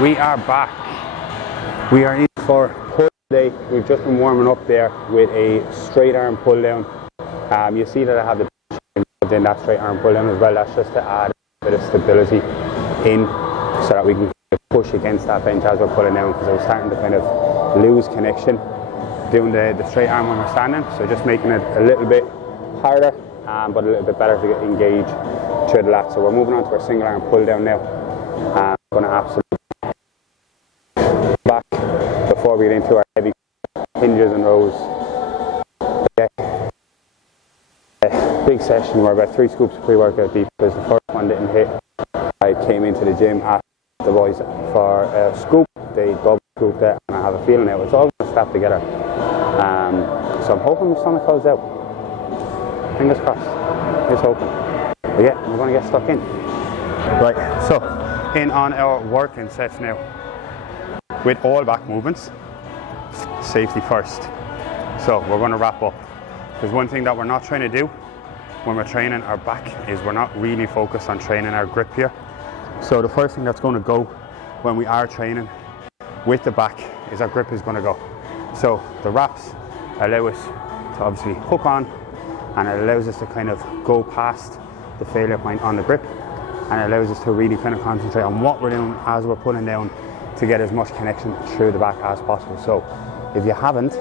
we are back. We are in for pull today. We've just been warming up there with a straight arm pull down. You see that I have the then that straight arm pull down as well. That's just to add a bit of stability in so that we can push against that bench as we're pulling down, because I was starting to kind of lose connection doing the straight arm when we're standing. So just making it a little bit harder, but a little bit better to get engaged through the lats. So we're moving on to our single arm pull down now. I'm going to absolutely back before we get into our heavy hinges and rows. Big session. We're about 3 scoops of pre-workout deep because the first one didn't hit. I came into the gym, asked the boys for a scoop. They double scooped it, and I have a feeling now it's all going to snap together. So I'm hoping the stomach goes out. Fingers crossed. Here's hoping. But yeah, we're going to get stuck in. Right, so in on our working sets now with all back movements. Safety first. So we're going to wrap up. There's one thing that we're not trying to do when we're training our back is we're not really focused on training our grip here. So the first thing that's going to go when we are training with the back is our grip is going to go. So the wraps allow us to obviously hook on, and it allows us to kind of go past the failure point on the grip, and it allows us to really kind of concentrate on what we're doing as we're pulling down to get as much connection through the back as possible. So if you haven't,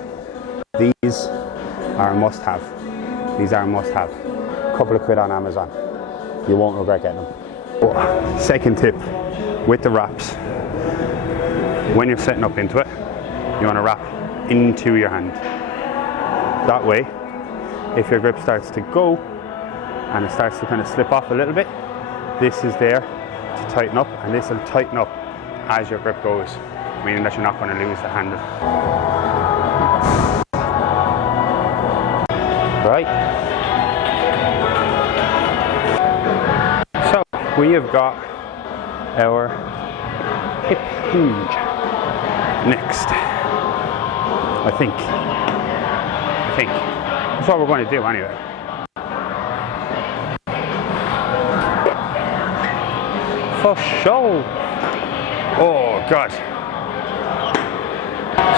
these are a must-have. These are a must-have. A couple of quid on Amazon. You won't regret getting them. Second tip with the wraps. When you're setting up into it, you want to wrap into your hand. That way, if your grip starts to go and it starts to kind of slip off a little bit, this is there to tighten up, and this will tighten up as your grip goes, meaning that you're not going to lose the handle. Right. So we have got our hip hinge next. I think that's what we're going to do anyway. For sure. Oh God.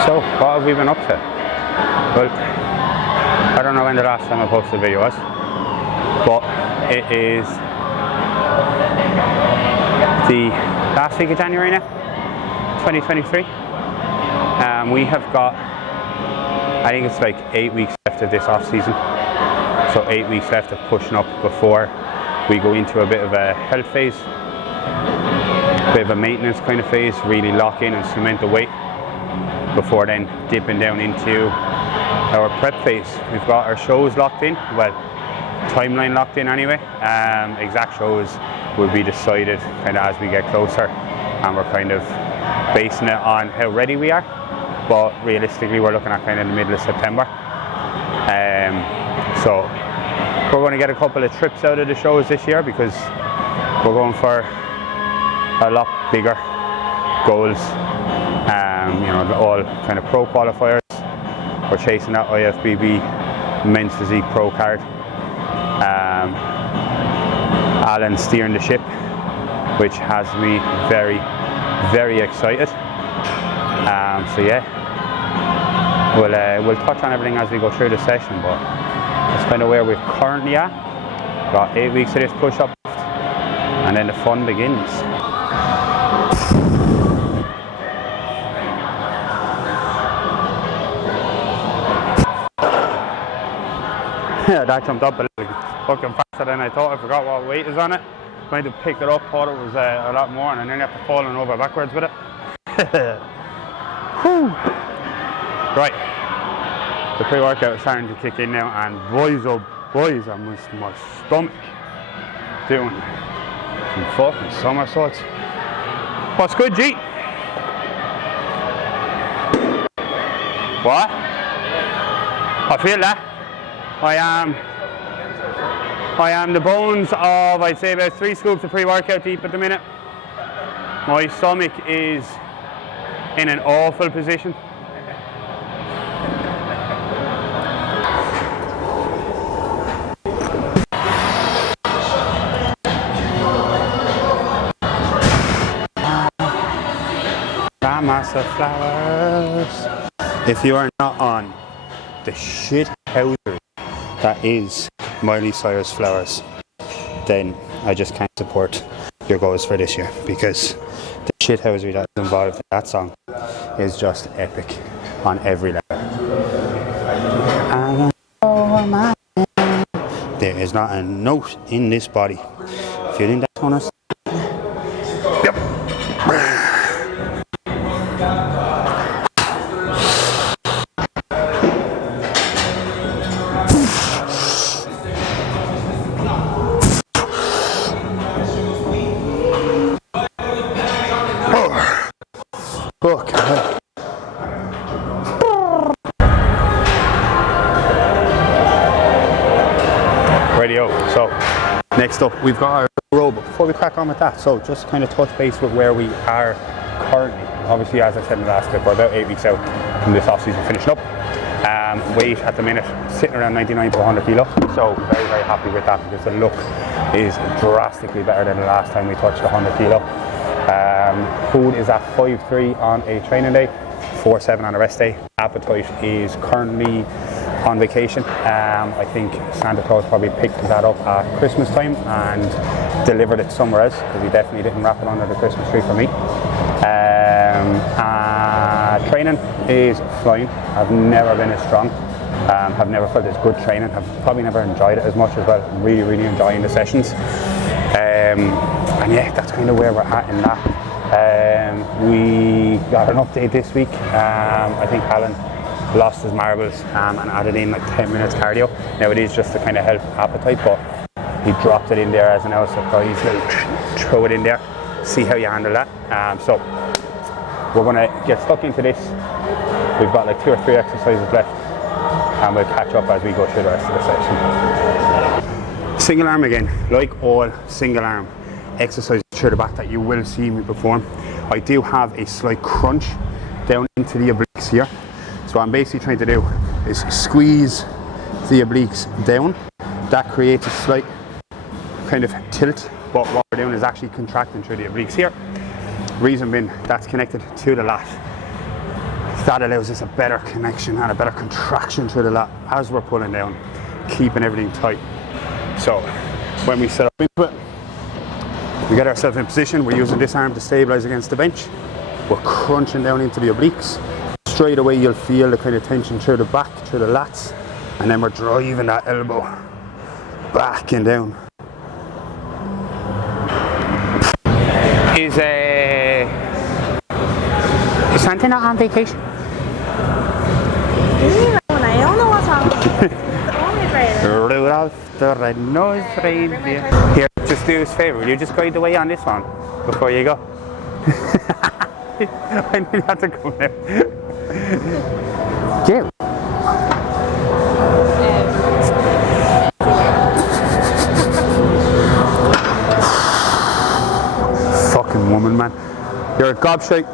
So what have we been up to? Well, I don't know when the last time I posted a video was, but it is the last week of January now, 2023. We have got, I think it's like 8 weeks left of this off season. So 8 weeks left of pushing up before we go into a bit of a health phase, a bit of a maintenance kind of phase, really lock in and cement the weight before then dipping down into our prep phase. We've got our shows locked in, well, timeline locked in anyway. Exact shows will be decided kind of as we get closer, and we're kind of basing it on how ready we are, but realistically we're looking at kind of the middle of September. So we're going to get a couple of trips out of the shows this year because we're going for a lot bigger goals, you know, all kind of pro qualifiers. We're chasing that IFBB men's physique pro card. Alan's steering the ship, which has me very, very excited. So yeah, we'll touch on everything as we go through the session, but that's kind of where we're currently at. Got 8 weeks of this push-up, and then the fun begins. Yeah, that jumped up a little fucking faster than I thought. I forgot what weight is on it. Trying to pick it up, thought it was a lot more, and I nearly have to falling over backwards with it. Right, the pre-workout is starting to kick in now, and boys, oh boys, I miss my stomach doing some fucking somersaults. What's good, G? What? I feel that. I am the bones of, I'd say, about 3 scoops of pre-workout deep at the minute. My stomach is in an awful position. massive flowers. If you are not on the shit housery that is Miley Cyrus flowers, then I just can't support your goals for this year, because the shit housery that is involved in that song is just epic on every level. There is not a note in this body. Feeling that tonus? Yep. Okay. Radio. So next up we've got our row, but before we crack on with that, so just kind of touch base with where we are currently. Obviously, as I said in the last clip, we're about 8 weeks out from this off season finishing up. Weight at the minute sitting around 99 to 100 kilo, so very, very happy with that, because the look is drastically better than the last time we touched 100 kilo. Food is at 5-3 on a training day, 4-7 on a rest day. Appetite is currently on vacation. I think Santa Claus probably picked that up at Christmas time and delivered it somewhere else, because he definitely didn't wrap it under the Christmas tree for me. Training is flying. I've never been as strong. Have never felt as good training. Have probably never enjoyed it as much as well. I'm really, really enjoying the sessions. And yeah, that's kind of where we're at in that. We got an update this week. I think Alan lost his marbles and added in like 10 minutes cardio. Now it is just to kind of help appetite, but he dropped it in there as an out surprise. Throw it in there, see how you handle that. So we're going to get stuck into this. We've got like 2 or 3 exercises left, and we'll catch up as we go through the rest of the session. Single arm again, like all single arm exercises through the back that you will see me perform. I do have a slight crunch down into the obliques here. So what I'm basically trying to do is squeeze the obliques down. That creates a slight kind of tilt, but what we're doing is actually contracting through the obliques here. Reason being, that's connected to the lat. That allows us a better connection and a better contraction through the lat as we're pulling down, keeping everything tight. So when we set up into it, we get ourselves in position. We're using this arm to stabilize against the bench. We're crunching down into the obliques. Straight away you'll feel the kind of tension through the back, through the lats, and then we're driving that elbow back and down. Is Santa not on vacation? I don't know what's on. Rudolph the red-nosed reindeer. Here, just do us a favour. Will you just guide the way on this one before you go? I need that to come now. Jill. Fucking woman, man. You're a gobshite.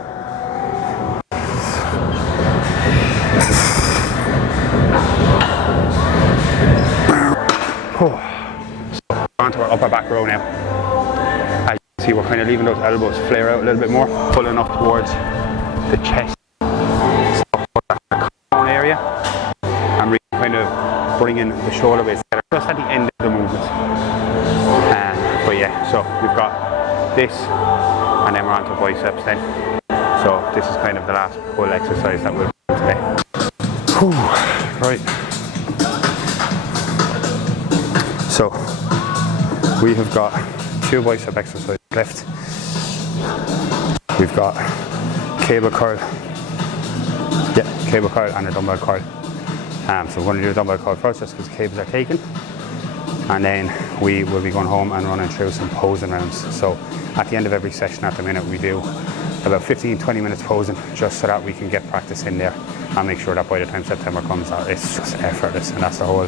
So, onto our upper back row now. As you can see, we're kind of leaving those elbows flare out a little bit more, pulling up towards the chest. Area, and really kind of bringing the shoulder blades together just at the end of the movement. But yeah, so we've got this, and then we're on to biceps then. So this is kind of the last pull exercise that we'll do today. Whew. Right. So we have got 2 bicep exercises left. We've got cable curl. Yeah, cable curl and a dumbbell curl. So we're going to do a dumbbell curl first just because cables are taken. And then we will be going home and running through some posing rounds. So at the end of every session at the minute we do about 15-20 minutes posing, just so that we can get practice in there and make sure that by the time September comes out it's just effortless, and that's the whole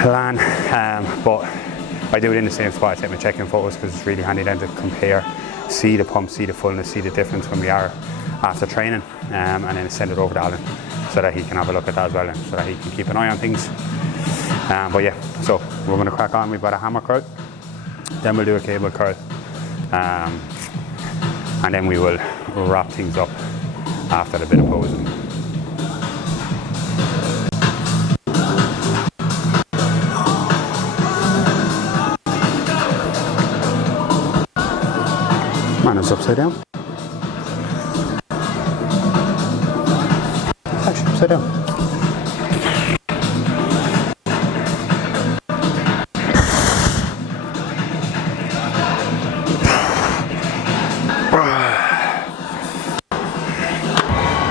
plan. But I do it in the same spot. I take my check-in photos because it's really handy then to compare, see the pump, see the fullness, see the difference when we are after training, and then send it over to Alan so that he can have a look at that as well, and so that he can keep an eye on things. But yeah, so we're going to crack on. We've got a hammer curl, then we'll do a cable curl, and then we will wrap things up after the bit of posing. Man is upside down. Actually, upside down.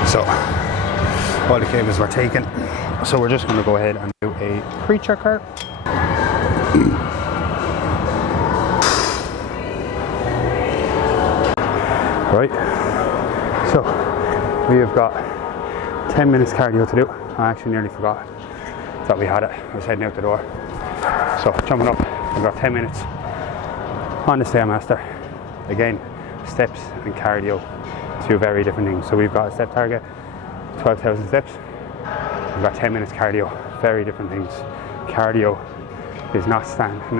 So, all the cables were taken. So we're just going to go ahead and do a creature curl. Right, so we have got 10 minutes cardio to do. I actually nearly forgot that we had it. I was heading out the door. So jumping up, we've got 10 minutes on the Stairmaster. Again, steps and cardio, two very different things. So we've got a step target, 12,000 steps. We've got 10 minutes cardio, very different things. Cardio is not standing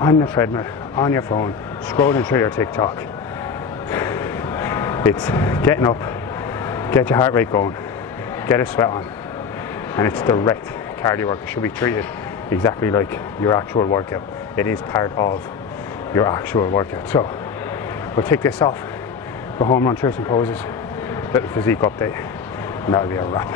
on the treadmill, on your phone, scrolling through your TikTok. It's getting up, get your heart rate going, get a sweat on, and it's direct cardio work. It should be treated exactly like your actual workout. It is part of your actual workout. So we'll take this off, go home, run through some poses, little physique update, and that'll be a wrap.